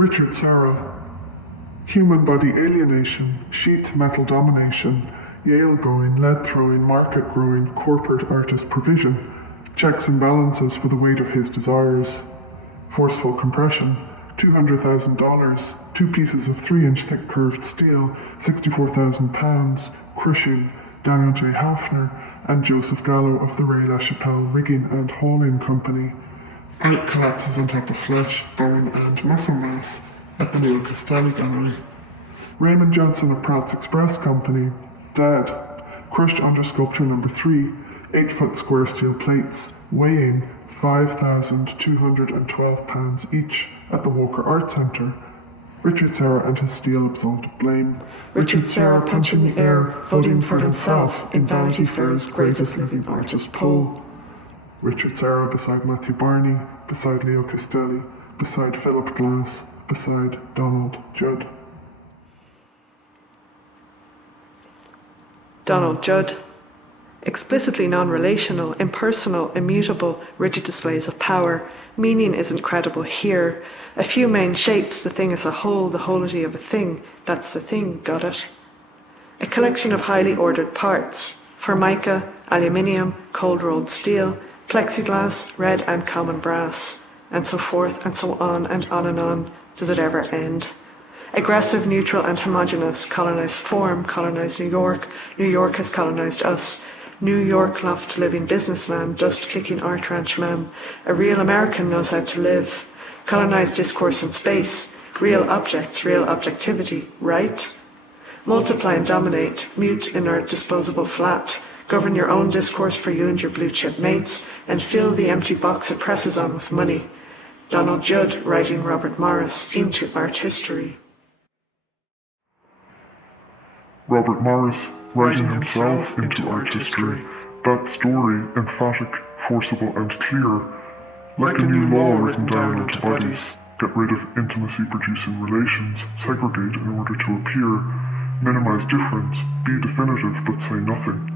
Richard Serra. Human body alienation, sheath metal domination, Yale going, lead throwing, market growing, corporate artist provision, checks and balances for the weight of his desires, forceful compression, $200,000, 2 pieces of 3-inch thick curved steel, £64,000, crushing, Daniel J. Hafner, and Joseph Gallo of the Ray LaChapelle Rigging and Hauling Company. Out collapses on top of flesh, bone, and muscle mass at the Leo Castelli Gallery. Raymond Johnson of Pratt's Express Company, dead, crushed under sculpture number 3, 8-foot square steel plates, weighing 5,212 pounds each at the Walker Art Centre. Richard Serra and his steel absolved of blame. Richard Serra punching the air, voting for himself in Vanity Fair's Greatest Living Artist poll. Richard Serra beside Matthew Barney, beside Leo Castelli, beside Philip Glass, beside Donald Judd. Donald Judd. Explicitly non-relational, impersonal, immutable, rigid displays of power. Meaning isn't credible here. A few main shapes, the thing as a whole, the wholity of a thing. That's the thing, got it? A collection of highly ordered parts. Formica, aluminium, cold-rolled steel, plexiglass, red and common brass, and so forth and so on and on and on. Does it ever end? Aggressive, neutral and homogeneous, colonized form, colonized New York. New York has colonized us. New York loft-living businessman, dust-kicking art ranchman. A real American knows how to live. Colonized discourse in space. Real objects, real objectivity, right? Multiply and dominate, mute, inert, disposable, flat. Govern your own discourse for you and your blue-chip mates, and fill the empty box it presses on with money. Donald Judd writing Robert Morris into art history. Robert Morris writing himself into art history. That story, emphatic, forcible and clear, like a new law written down into bodies. Get rid of intimacy-producing relations, segregate in order to appear, minimize difference, be definitive but say nothing.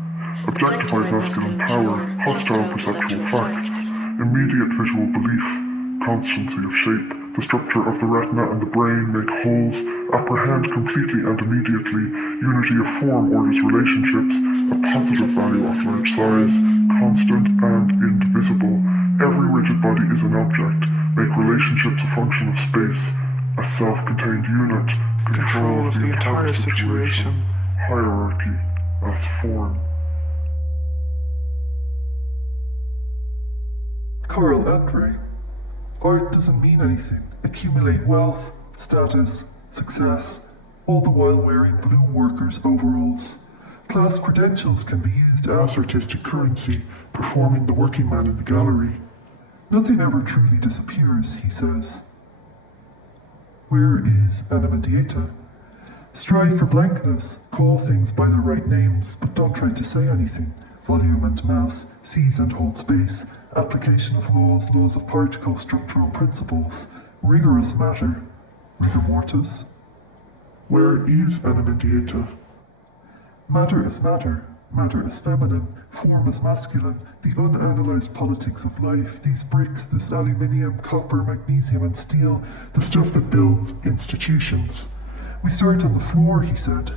Objectify masculine power, hostile perceptual facts, immediate visual belief, constancy of shape, the structure of the retina and the brain make wholes, apprehend completely and immediately, unity of form orders relationships, a positive value of large size, constant and indivisible. Every rigid body is an object, make relationships a function of space, a self-contained unit, control of the entire situation, hierarchy as form. Carl Andre. Art doesn't mean anything. Accumulate wealth, status, success, all the while wearing blue workers' overalls. Class credentials can be used as artistic currency, performing the working man in the gallery. Nothing ever truly disappears, he says. Where is Ana Mendieta? Strive for blankness, call things by their right names, but don't try to say anything. Volume and mass, seize and hold space, application of laws, laws of particle, structural principles, rigorous matter, rigor mortis. Where is Ana Mendieta? Matter is matter, matter is feminine, form is masculine, the unanalyzed politics of life, these bricks, this aluminium, copper, magnesium and steel, the stuff that builds institutions. We start on the floor, he said.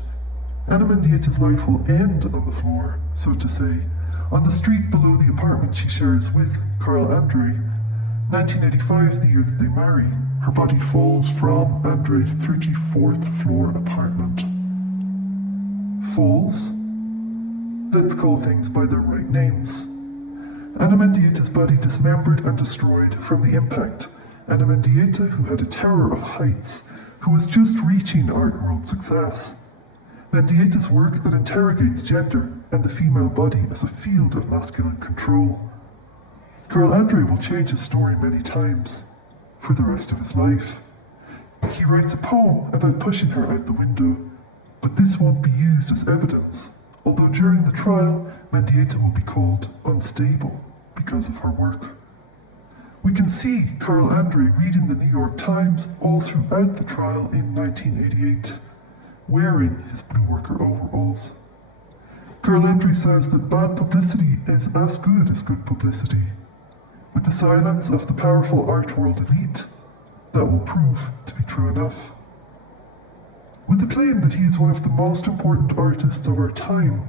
Ana Mendieta's life will end on the floor, so to say, on the street below the apartment she shares with Carl Andre. 1985, the year that they marry. Her body falls from Andre's 34th floor apartment. Falls? Let's call things by their right names. Ana Mendieta's body dismembered and destroyed from the impact. Ana Mendieta, who had a terror of heights, who was just reaching art world success. Mendieta's work that interrogates gender and the female body as a field of masculine control. Carl Andre will change his story many times, for the rest of his life. He writes a poem about pushing her out the window, but this won't be used as evidence, although during the trial, Mendieta will be called unstable because of her work. We can see Carl Andre reading the New York Times all throughout the trial in 1988. Wearing his blue worker overalls. Carl Andre says that bad publicity is as good as good publicity. With the silence of the powerful art world elite, that will prove to be true enough. With the claim that he is one of the most important artists of our time,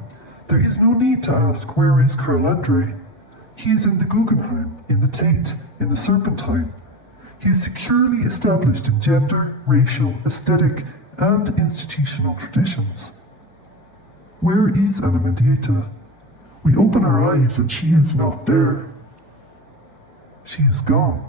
there is no need to ask where is Carl Andre. He is in the Guggenheim, in the Tate, in the Serpentine. He is securely established in gender, racial, aesthetic, and institutional traditions. Where is Ana Mendieta? We open our eyes and she is not there. She is gone.